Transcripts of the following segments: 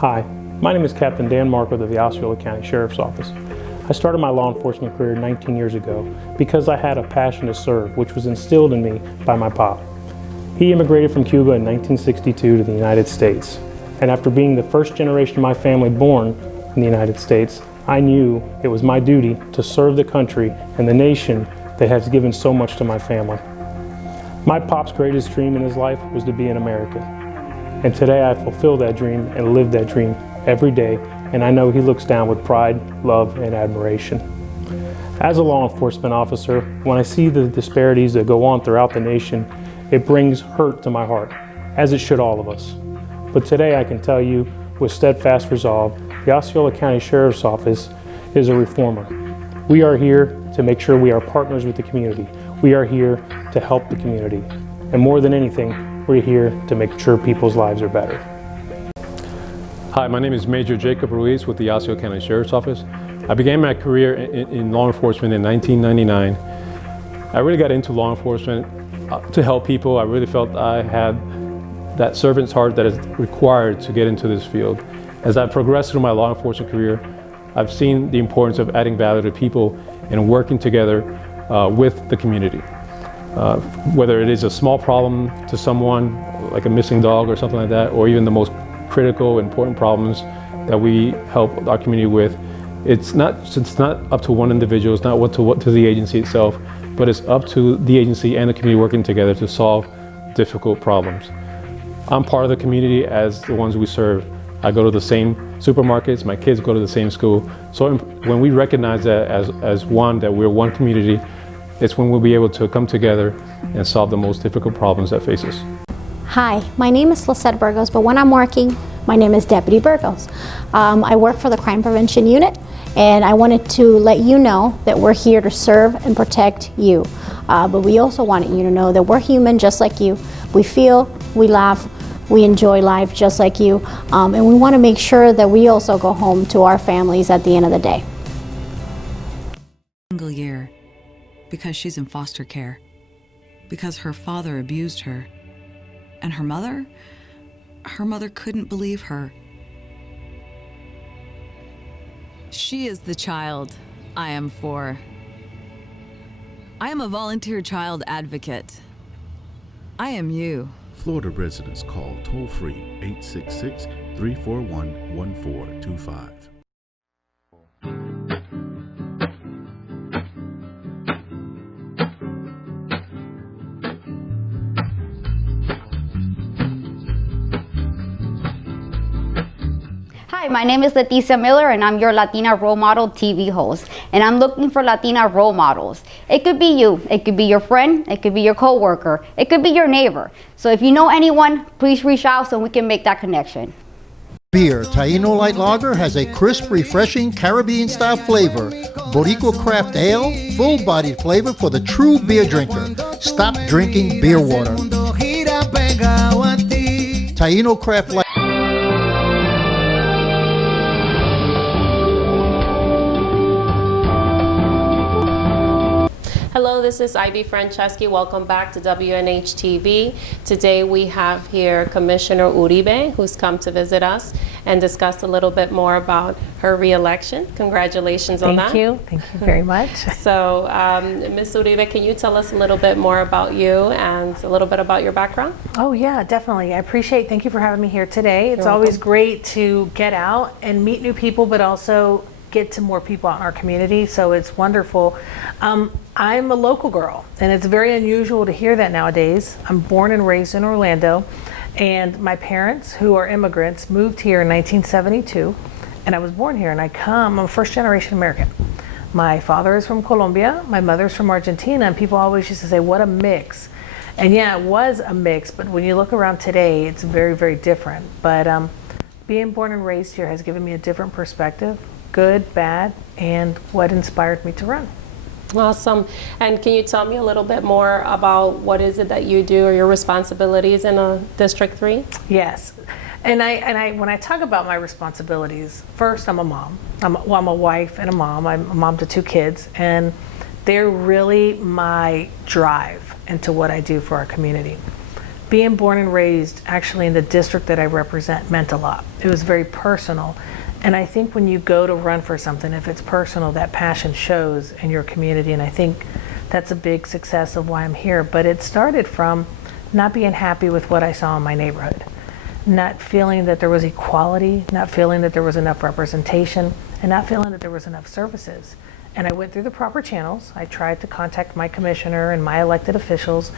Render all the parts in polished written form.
Hi, my name is Captain Dan Markworth of the Osceola County Sheriff's Office. I started my law enforcement career 19 years ago because I had a passion to serve, which was instilled in me by my pop. He immigrated from Cuba in 1962 to the United States, and after being the first generation of my family born in the United States, I knew it was my duty to serve the country and the nation that has given so much to my family. My pop's greatest dream in his life was to be an American. And today I fulfill that dream and live that dream every day, and I know he looks down with pride, love, and admiration. As a law enforcement officer, when I see the disparities that go on throughout the nation, it brings hurt to my heart, as it should all of us. But today I can tell you, with steadfast resolve, the Osceola County Sheriff's Office is a reformer. We are here to make sure we are partners with the community. We are here to help the community. And more than anything, we're here to make sure people's lives are better. Hi, my name is Major Jacob Ruiz with the Osceola County Sheriff's Office. I began my career in law enforcement in 1999. I really got into law enforcement to help people. I really felt I had that servant's heart that is required to get into this field. As I progressed through my law enforcement career, I've seen the importance of adding value to people and working together with the community. Whether it is a small problem to someone, like a missing dog or something like that, or even the most critical, important problems that we help our community with, it's not up to one individual, it's not up to the agency itself, but it's up to the agency and the community working together to solve difficult problems. I'm part of the community as the ones we serve. I go to the same supermarkets, my kids go to the same school. So when we recognize that as one, that we're one community, it's when we'll be able to come together and solve the most difficult problems that face us. Hi, my name is Lisette Burgos, but when I'm working, my name is Deputy Burgos. I work for the Crime Prevention Unit, and I wanted to let you know that we're here to serve and protect you. But we also wanted you to know that we're human just like you. We feel, we laugh, we enjoy life just like you, and we want to make sure that we also go home to our families at the end of the day. Single year, because she's in foster care, because her father abused her, and her mother couldn't believe her. She is the child I am for. I am a volunteer child advocate. I am you. Florida residents call toll-free 866-341-1425. Hi, my name is Leticia Miller, and I'm your Latina Role Model TV host, and I'm looking for Latina role models. It could be you, it could be your friend, it could be your coworker, it could be your neighbor. So if you know anyone, please reach out so we can make that connection. Beer Taino Light Lager has a crisp, refreshing Caribbean-style flavor. Boricua Craft Ale, full-bodied flavor for the true beer drinker. Stop drinking beer water. Taino Craft Light. Hello, this is Ivy Franceschi. Welcome back to WNH-TV. Today we have here Commissioner Uribe, who's come to visit us and discuss a little bit more about her re-election. Congratulations on that. Thank you very much. So, Ms. Uribe, can you tell us a little bit more about you and a little bit about your background? Oh yeah, definitely. Thank you for having me here today. It's always great to get out and meet new people, but also get to more people out in our community, so it's wonderful. I'm a local girl, and it's very unusual to hear that nowadays. I'm born and raised in Orlando, and my parents, who are immigrants, moved here in 1972, and I was born here, and I'm a first-generation American. My father is from Colombia, my mother's from Argentina, and people always used to say, what a mix. And yeah, it was a mix, but when you look around today, it's very, very different. But being born and raised here has given me a different perspective, good, bad, and what inspired me to run. Awesome. And can you tell me a little bit more about what is it that you do or your responsibilities in District 3? Yes. And when I talk about my responsibilities, first I'm a mom. I'm a wife and a mom. I'm a mom to 2 kids, and they're really my drive into what I do for our community. being born and raised actually in the district that I represent meant a lot. It was very personal. And I think when you go to run for something, if it's personal, that passion shows in your community. And I think that's a big success of why I'm here. But it started from not being happy with what I saw in my neighborhood, not feeling that there was equality, not feeling that there was enough representation, and not feeling that there was enough services. And I went through the proper channels. I tried to contact my commissioner and my elected officials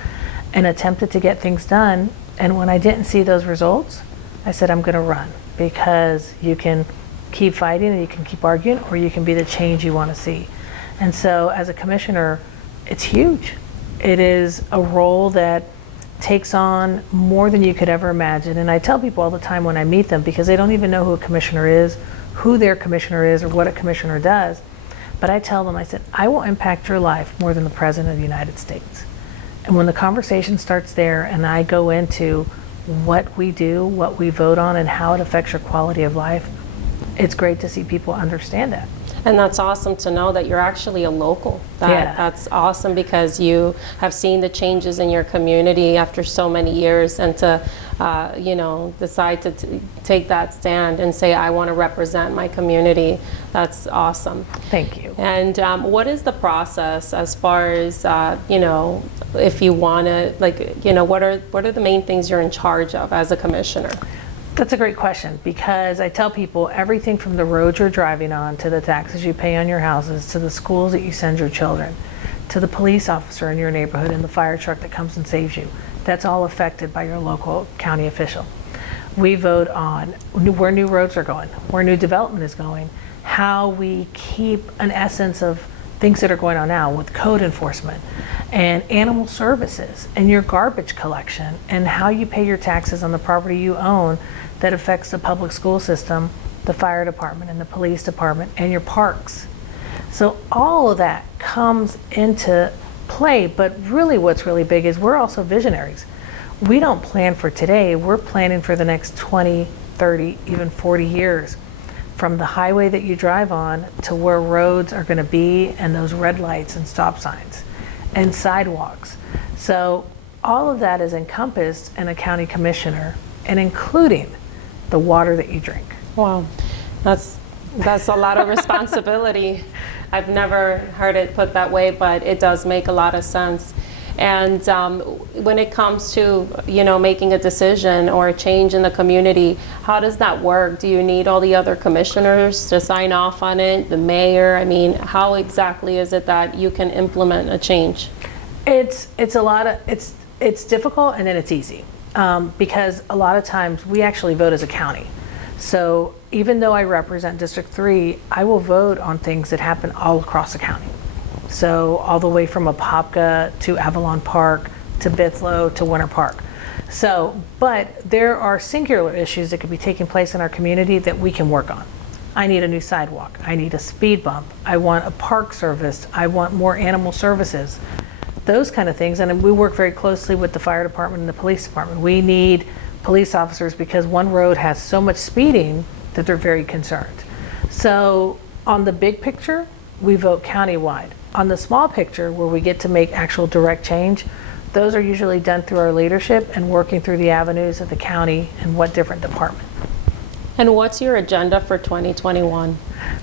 and attempted to get things done. And when I didn't see those results, I said, I'm going to run, because you can keep fighting and you can keep arguing, or you can be the change you want to see. And so as a commissioner, it's huge. It is a role that takes on more than you could ever imagine. And I tell people all the time when I meet them, because they don't even know who a commissioner is, who their commissioner is, or what a commissioner does. But I tell them, I said, I will impact your life more than the President of the United States. And when the conversation starts there and I go into what we do, what we vote on, and how it affects your quality of life, it's great to see people understand that. And that's awesome to know that you're actually a local. That's awesome, because you have seen the changes in your community after so many years, and to decide to take that stand and say, I want to represent my community. That's awesome. Thank you. And what is the process as far as if you want to, what are the main things you're in charge of as a commissioner? That's a great question, because I tell people everything from the roads you're driving on, to the taxes you pay on your houses, to the schools that you send your children, to the police officer in your neighborhood and the fire truck that comes and saves you. That's all affected by your local county official. We vote on where new roads are going, where new development is going, how we keep an essence of things that are going on now with code enforcement and animal services and your garbage collection, and how you pay your taxes on the property you own that affects the public school system, the fire department and the police department, and your parks. So all of that comes into play, but really what's really big is we're also visionaries. We don't plan for today, we're planning for the next 20, 30, even 40 years. From the highway that you drive on to where roads are going to be, and those red lights and stop signs and sidewalks. So all of that is encompassed in a county commissioner, and including the water that you drink. Wow, that's a lot of responsibility. I've never heard it put that way, but it does make a lot of sense. And when it comes to making a decision or a change in the community, how does that work? Do you need all the other commissioners to sign off on it? The mayor? I mean, how exactly is it that you can implement a change? It's difficult, and then it's easy, because a lot of times we actually vote as a county. So even though I represent District 3, I will vote on things that happen all across the county. So all the way from Apopka to Avalon Park to Bithlo to Winter Park. So, but there are singular issues that could be taking place in our community that we can work on. I need a new sidewalk. I need a speed bump. I want a park service. I want more animal services. Those kind of things. And we work very closely with the fire department and the police department. We need police officers, because one road has so much speeding that they're very concerned. So on the big picture, we vote countywide. On the small picture, where we get to make actual direct change, those are usually done through our leadership and working through the avenues of the county and what different department. And what's your agenda for 2021?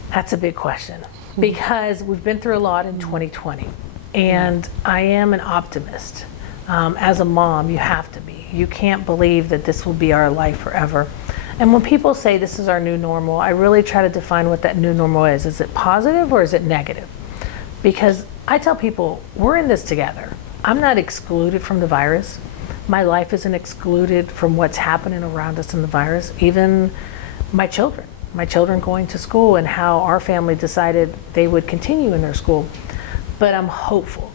That's a big question, because we've been through a lot in 2020, and I am an optimist. As a mom, you have to be. You can't believe that this will be our life forever. And when people say this is our new normal, I really try to define what that new normal is. Is it positive or is it negative? Because I tell people, we're in this together. I'm not excluded from the virus. My life isn't excluded from what's happening around us in the virus. Even my children going to school, and how our family decided they would continue in their school. But I'm hopeful,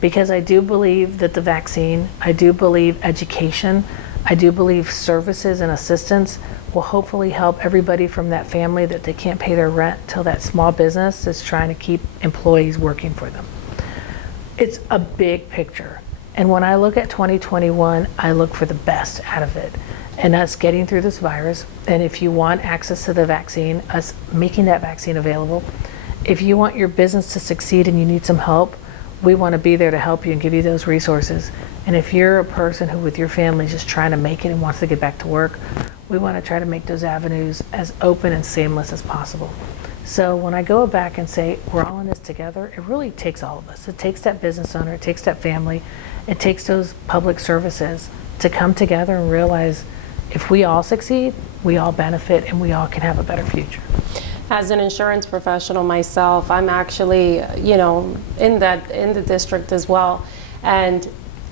because I do believe that the vaccine, I do believe education, I do believe services and assistance will hopefully help everybody from that family that they can't pay their rent till that small business is trying to keep employees working for them. It's a big picture. And when I look at 2021, I look for the best out of it. And us getting through this virus, and if you want access to the vaccine, us making that vaccine available. If you want your business to succeed and you need some help, we want to be there to help you and give you those resources. And if you're a person who with your family is just trying to make it and wants to get back to work, we want to try to make those avenues as open and seamless as possible. So when I go back and say we're all in this together, it really takes all of us. It takes that business owner, it takes that family, it takes those public services to come together and realize if we all succeed, we all benefit and we all can have a better future. As an insurance professional myself, I'm actually, in the district as well, and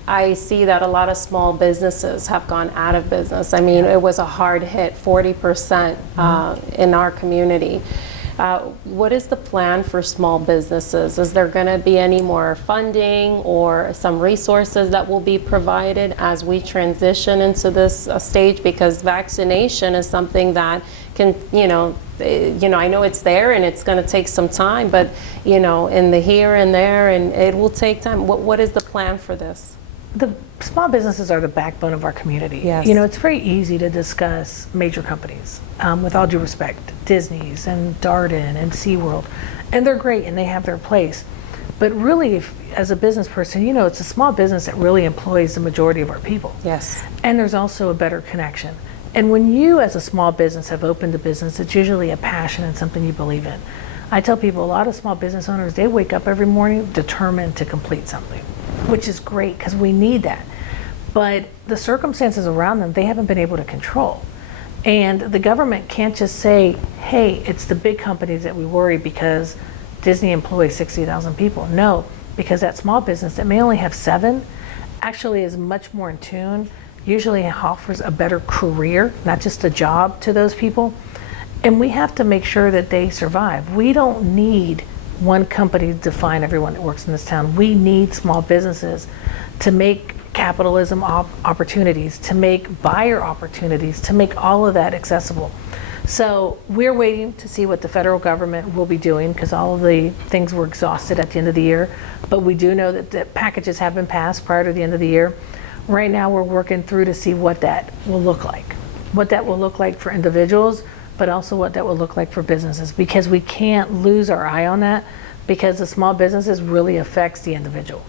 I see that a lot of small businesses have gone out of business. I mean, it was a hard hit, 40% in our community. What is the plan for small businesses? Is there going to be any more funding or some resources that will be provided as we transition into this stage? Because vaccination is something that can, I know it's there and it's going to take some time, but, in the here and there, and it will take time. What is the plan for this? The small businesses are the backbone of our community. Yes. It's very easy to discuss major companies, with all due respect, Disney's and Darden and SeaWorld, and they're great and they have their place. But really, as a business person, it's a small business that really employs the majority of our people. Yes. And there's also a better connection. And when you, as a small business, have opened a business, it's usually a passion and something you believe in. I tell people, a lot of small business owners, they wake up every morning determined to complete something, which is great because we need that. But the circumstances around them, they haven't been able to control. And the government can't just say, hey, it's the big companies that we worry because Disney employs 60,000 people. No, because that small business that may only have 7 actually is much more in tune, usually offers a better career, not just a job to those people. And we have to make sure that they survive. We don't need one company to define everyone that works in this town. We need small businesses to make capitalism opportunities, to make buyer opportunities, to make all of that accessible. So we're waiting to see what the federal government will be doing because all of the things were exhausted at the end of the year. But we do know that the packages have been passed prior to the end of the year. Right now we're working through to see what that will look like. What that will look like for individuals, but also what that will look like for businesses, because we can't lose our eye on that because the small businesses really affects the individual.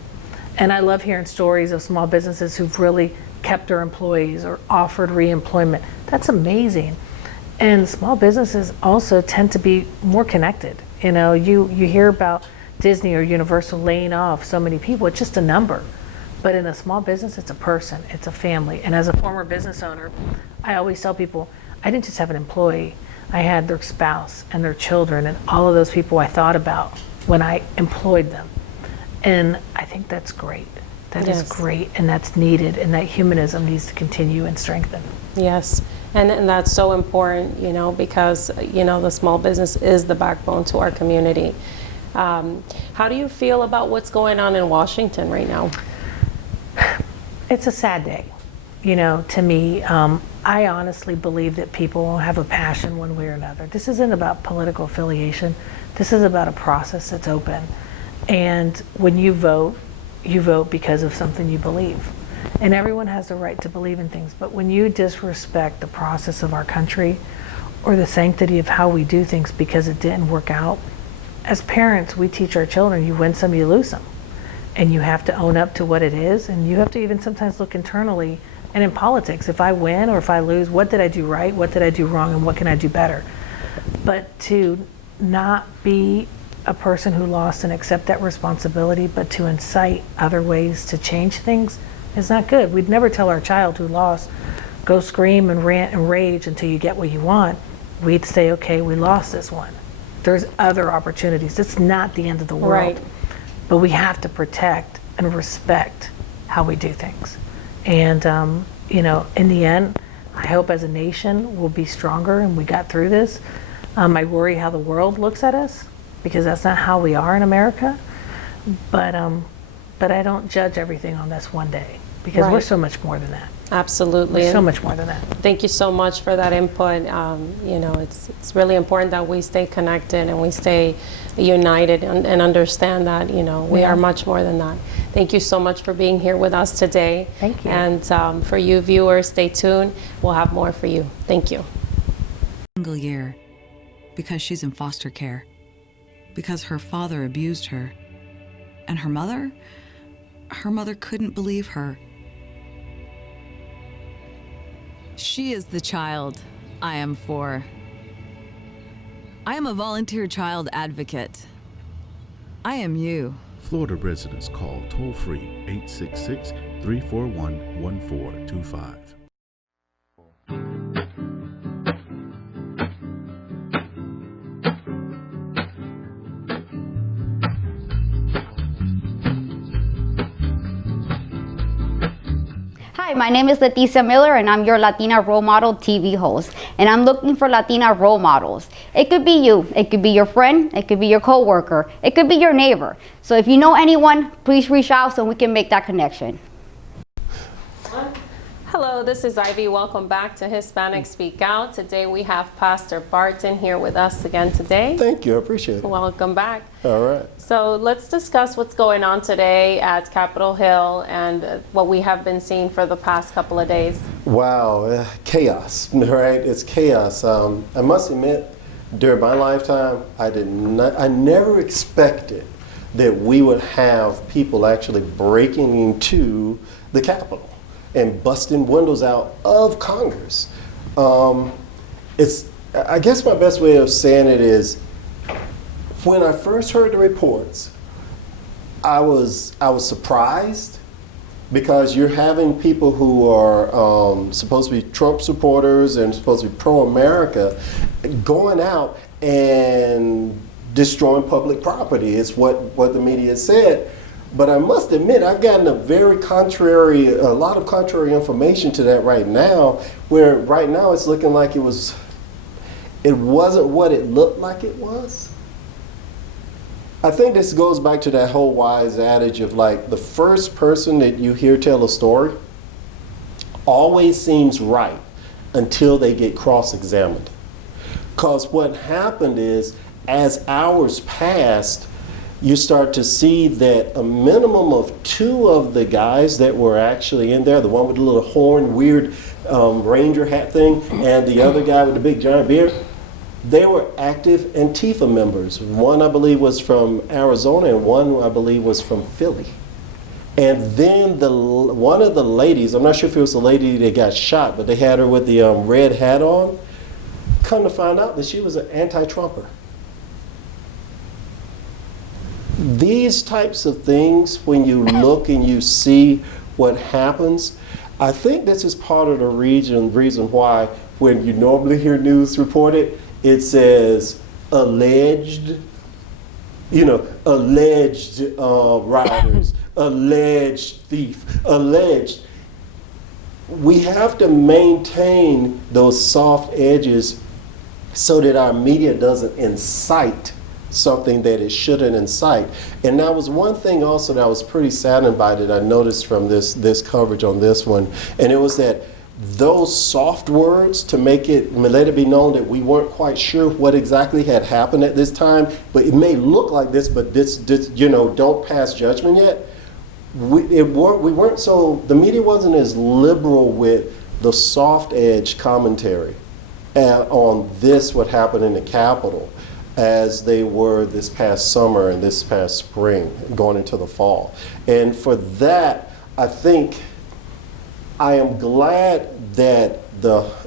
And I love hearing stories of small businesses who've really kept their employees or offered reemployment. That's amazing. And small businesses also tend to be more connected. You hear about Disney or Universal laying off so many people, it's just a number. But in a small business, it's a person, it's a family. And as a former business owner, I always tell people, I didn't just have an employee, I had their spouse and their children and all of those people I thought about when I employed them. And I think that's great. That is great, and that's needed, and that humanism needs to continue and strengthen. Yes, and that's so important, because, the small business is the backbone to our community. How do you feel about what's going on in Washington right now? It's a sad day, to me. I honestly believe that people have a passion one way or another. This isn't about political affiliation. This is about a process that's open. And when you vote because of something you believe. And everyone has the right to believe in things. But when you disrespect the process of our country or the sanctity of how we do things because it didn't work out, as parents, we teach our children, you win some, you lose some. And you have to own up to what it is. And you have to even sometimes look internally. And in politics, if I win or if I lose, what did I do right? What did I do wrong? And what can I do better? But to not be a person who lost and accept that responsibility, but to incite other ways to change things is not good. We'd never tell our child who lost, go scream and rant and rage until you get what you want. We'd say, okay, we lost this one. There's other opportunities. It's not the end of the world. Right. But we have to protect and respect how we do things. And, in the end, I hope as a nation we'll be stronger and we got through this. I worry how the world looks at us because that's not how we are in America. But I don't judge everything on this one day because we're so much more than that. Absolutely. We're so much more than that. Thank you so much for that input. It's really important that we stay connected and we stay united and understand that, we are much more than that. Thank you so much for being here with us today. Thank you. And for you viewers, stay tuned. We'll have more for you. Thank you. Single year because she's in foster care, because her father abused her, and her mother couldn't believe her. She is the child I am for. I am a volunteer child advocate. I am you. Florida residents call toll-free 866-341-1425. Hi, my name is Leticia Miller and I'm your Latina Role Model TV host. And I'm looking for Latina role models. It could be you, it could be your friend, it could be your coworker, it could be your neighbor. So if you know anyone, please reach out so we can make that connection. Hello, this is Ivy. Welcome back to Hispanic Speak Out. Today we have Pastor Barton here with us again today. Thank you, I appreciate it. Welcome back. All right. So let's discuss what's going on today at Capitol Hill and what we have been seeing for the past couple of days. Wow, chaos, right? It's chaos. I must admit, during my lifetime, I never expected that we would have people actually breaking into the Capitol and busting windows out of Congress. I guess my best way of saying it is, when I first heard the reports, I was surprised, because you're having people who are supposed to be Trump supporters and supposed to be pro-America going out and destroying public property. It's what the media said. But I must admit, I've gotten a lot of contrary information to that right now, where right now it's looking like it wasn't what it looked like it was. I think this goes back to that whole wise adage of, like, the first person that you hear tell a story always seems right until they get cross-examined. Because what happened is, as hours passed, you start to see that a minimum of 2 of the guys that were actually in there, the one with the little horn, weird ranger hat thing, and the other guy with the big giant beard, they were active Antifa members. One, I believe, was from Arizona, and one, I believe, was from Philly. And then one of the ladies, I'm not sure if it was the lady that got shot, but they had her with the red hat on, come to find out that she was an anti-Trumper. These types of things, when you look and you see what happens, I think this is part of the reason why when you normally hear news reported, it says alleged, alleged rioters, alleged thief, alleged. We have to maintain those soft edges so that our media doesn't incite something that it shouldn't incite. And that was one thing also that I was pretty saddened by, that I noticed from this coverage on this one, and it was that those soft words to let it be known that we weren't quite sure what exactly had happened at this time, but it may look like this, but this don't pass judgment yet. The media wasn't as liberal with the soft edge commentary on what happened in the Capitol as they were this past summer and this past spring, going into the fall. And for that, I think I am glad that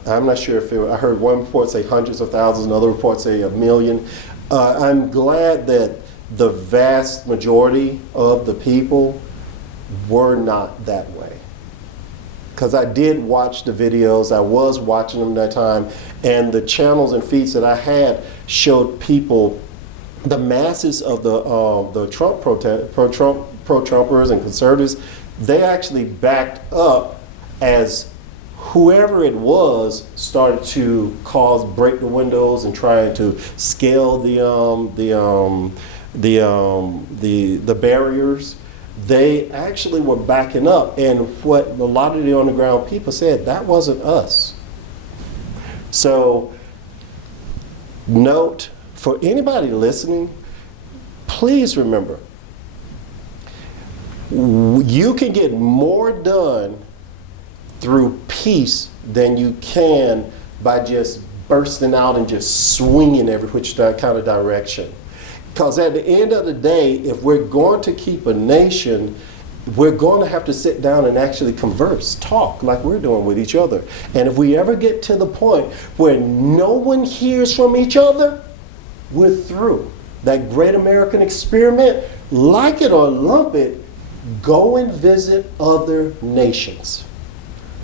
I'm not sure if I heard one report say hundreds of thousands, another report say 1 million. I'm glad that the vast majority of the people were not that way. Because I did watch the videos, I was watching them that time, and the channels and feeds that I had showed people, the masses of the Trump pro-Trumpers and conservatives, they actually backed up as whoever it was started to break the windows and trying to scale the barriers. They actually were backing up, and what a lot of the on the ground people said, that wasn't us. So note, for anybody listening, please remember, you can get more done through peace than you can by just bursting out and just swinging every which kind of direction. Because at the end of the day, if we're going to keep a nation we're going to have to sit down and actually converse, talk like we're doing with each other. And if we ever get to the point where no one hears from each other, we're through. That great American experiment, like it or lump it, go and visit other nations.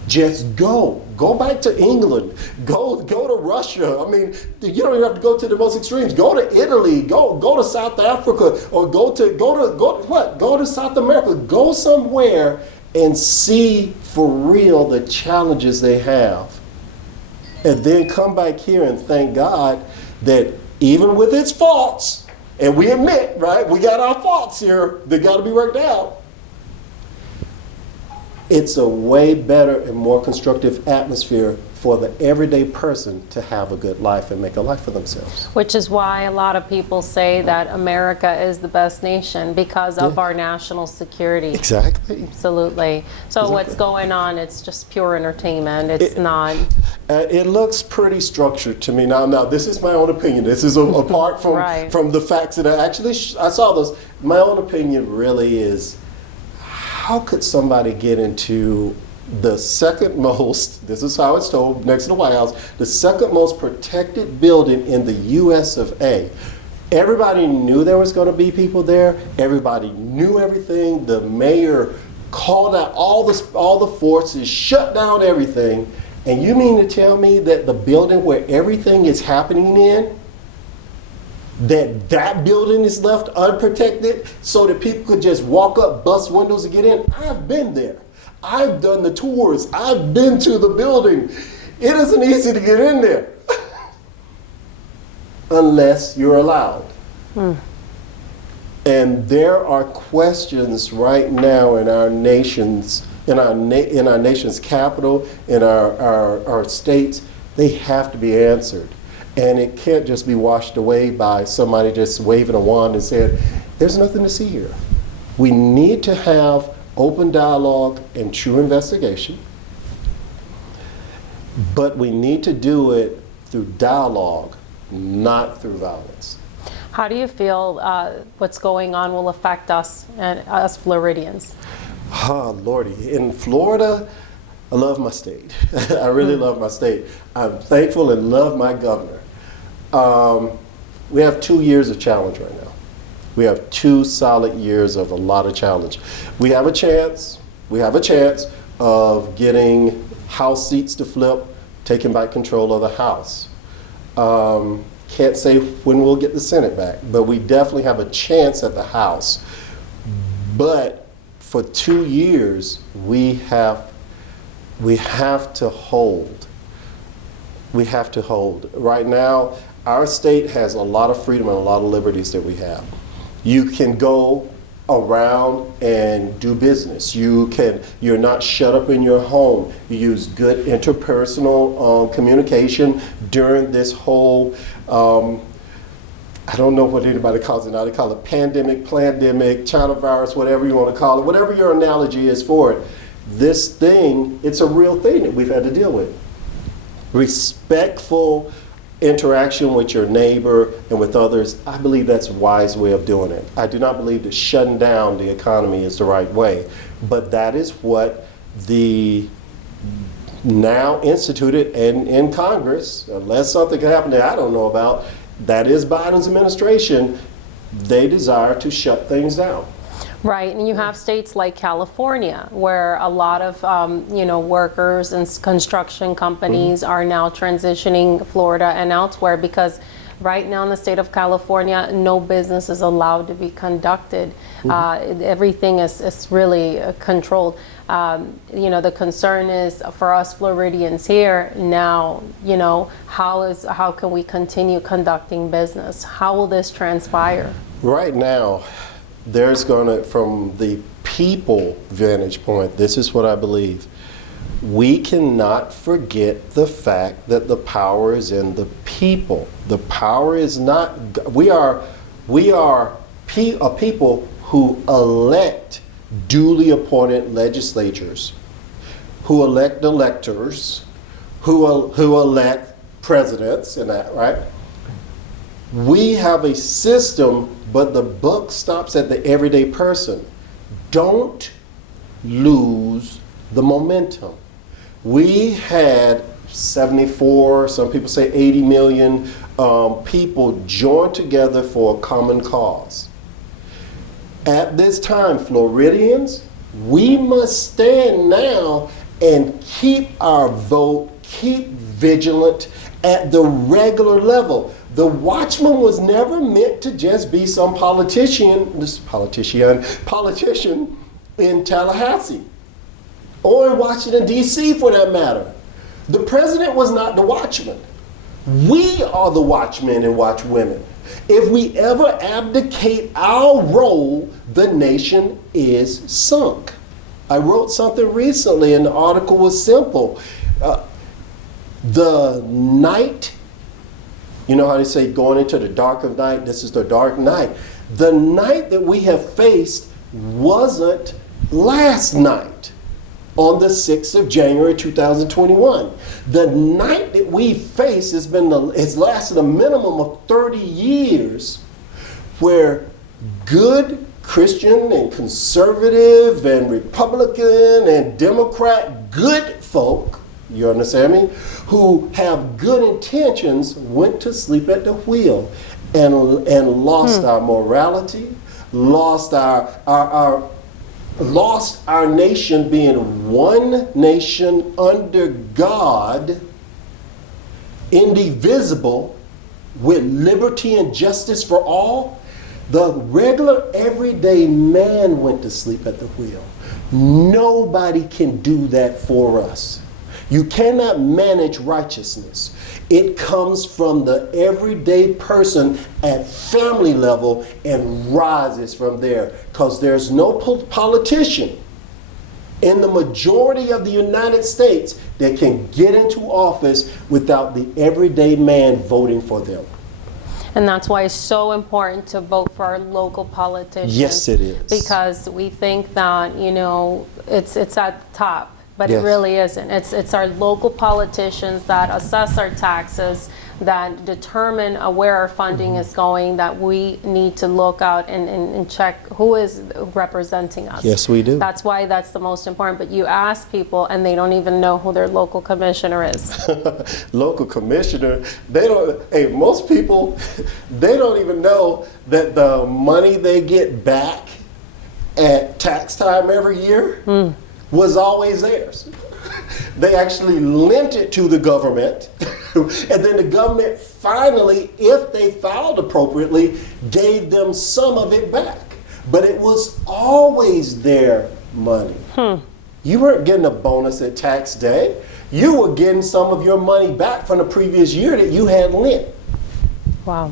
Just go. Go back to England. Go to Russia. I mean, you don't even have to go to the most extremes. Go to Italy. Go to South Africa, or go to South America. Go somewhere and see for real the challenges they have. And then come back here and thank God that even with its faults, and we admit, right, we got our faults here that got to be worked out. It's a way better and more constructive atmosphere for the everyday person to have a good life and make a life for themselves. Which is why a lot of people say that America is the best nation because of our national security. Exactly. Absolutely. So what's going on, it's just pure entertainment. It's not. It looks pretty structured to me. Now this is my own opinion. This is apart from, Right. from the facts that I saw those. My own opinion really is, how could somebody get into the second most, this is how it's told, next to the White House, the second most protected building in the US of A. Everybody knew there was going to be people there. Everybody knew everything. The mayor called out all the forces, shut down everything. And you mean to tell me that the building where everything is happening in, that building is left unprotected so that people could just walk up, bust windows and get in? I've been there. I've done the tours. I've been to the building. It isn't easy to get in there unless you're allowed. And there are questions right now in our nation's capital, in our states. They have to be answered. And it can't just be washed away by somebody just waving a wand and saying, there's nothing to see here. We need to have open dialogue and true investigation, but we need to do it through dialogue, not through violence. How do you feel what's going on will affect us and us Floridians? Oh, Lordy. In Florida, I love my state. I really love my state. I'm thankful and love my governor. We have 2 years of challenge right now. We have 2 solid years of a lot of challenge. We have a chance of getting House seats to flip, taking back control of the House. Can't say when we'll get the Senate back, but we definitely have a chance at the House. But for 2 years, we have to hold. We have to hold. Right now, our state has a lot of freedom and a lot of liberties that we have. You can go around and do business. You're not shut up in your home. You use good interpersonal communication during this whole, I don't know what anybody calls it now. They call it pandemic, plandemic, China virus, whatever you want to call it, whatever your analogy is for it. This thing, it's a real thing that we've had to deal with. Respectful interaction with your neighbor and with others, I believe that's a wise way of doing it. I do not believe that shutting down the economy is the right way, but that is what the now instituted and in Congress, unless something can happen that I don't know about, that is Biden's administration, they desire to shut things down. Right, and you have states like California where a lot of workers and construction companies are now transitioning Florida and elsewhere, because right now in the state of California, no business is allowed to be conducted. Everything is really controlled. The concern is for us Floridians here now, how can we continue conducting business? How will this transpire? Right now, there's from the people vantage point, this is what I believe. We cannot forget the fact that the power is in the people. The power is not, we are a people who elect duly appointed legislatures, who elect electors, who elect presidents and that, right? We have a system, but the buck stops at the everyday person. Don't lose the momentum. We had 74, some people say 80 million people join together for a common cause. At this time, Floridians, we must stand now and keep our vote, keep vigilant at the regular level. The watchman was never meant to just be some politician in Tallahassee or in Washington, D.C. for that matter. The president was not the watchman. We are the watchmen and watchwomen. If we ever abdicate our role, the nation is sunk. I wrote something recently and the article was simple. The night, you know how they say going into the dark of night, this is the dark night. The night that we have faced wasn't last night on the 6th of January 2021. The night that we face has lasted a minimum of 30 years where good Christian and conservative and Republican and Democrat good folk, you understand me, who have good intentions went to sleep at the wheel and lost our morality, lost our nation being one nation under God, indivisible, with liberty and justice for all. The regular everyday man went to sleep at the wheel. Nobody can do that for us. You cannot manage righteousness. It comes from the everyday person at family level and rises from there, because there's no politician in the majority of the United States that can get into office without the everyday man voting for them. And that's why it's so important to vote for our local politicians. Yes, it is. Because we think that, you know, it's at the top. But Yes. it really isn't. It's our local politicians that assess our taxes, that determine where our funding is going, that we need to look out and check who is representing us. Yes, we do. That's why that's the most important. But you ask people and they don't even know who their local commissioner is. Local commissioner, they don't, hey, most people, they don't even know that the money they get back at tax time every year was always theirs. They actually lent it to the government, and then the government finally, if they filed appropriately, gave them some of it back. But it was always their money. You weren't getting a bonus at tax day. You were getting some of your money back from the previous year that you had lent. Wow.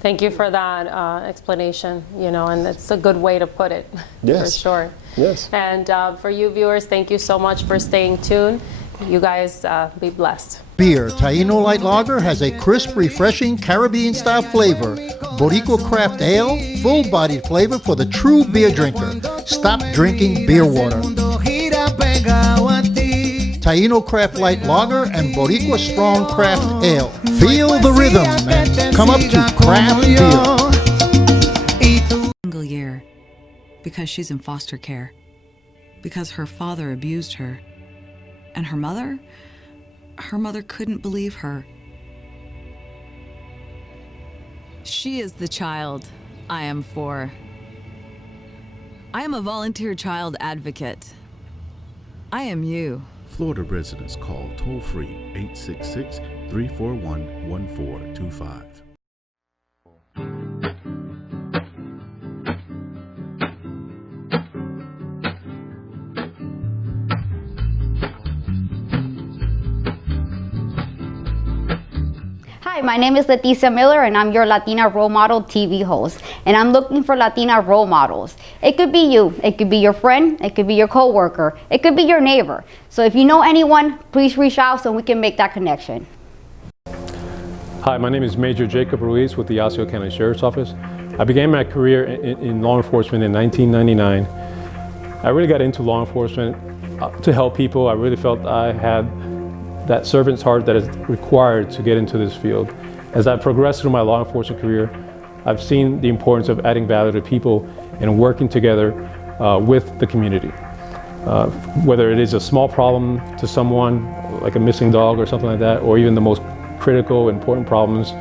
Thank you for that explanation, you know, and it's a good way to put it. Yes. For sure. Yes. And for you viewers, thank you so much for staying tuned. You guys be blessed. Beer Taino Light Lager has a crisp, refreshing Caribbean-style flavor. Boricua Craft Ale, full-bodied flavor for the true beer drinker. Stop drinking beer water. Taino Craft Light Lager and Boricua Strong Craft Ale. Feel the rhythm and come up to craft beer. Single year because she's in foster care, because her father abused her, and her mother couldn't believe her. She is the child I am for. I am a volunteer child advocate. I am you. Florida residents call toll-free 866-341-1425. Hi, my name is Leticia Miller and I'm your Latina Role Model TV host. And I'm looking for Latina role models. It could be you, it could be your friend, it could be your coworker, it could be your neighbor. So if you know anyone, please reach out so we can make that connection. Hi, my name is Major Jacob Ruiz with the Osceola County Sheriff's Office. I began my career in law enforcement in 1999. I really got into law enforcement to help people. I really felt I had that servant's heart that is required to get into this field. As I progressed through my law enforcement career, I've seen the importance of adding value to people and working together with the community. whether it is a small problem to someone, like a missing dog or something like that, or even the most critical, important problems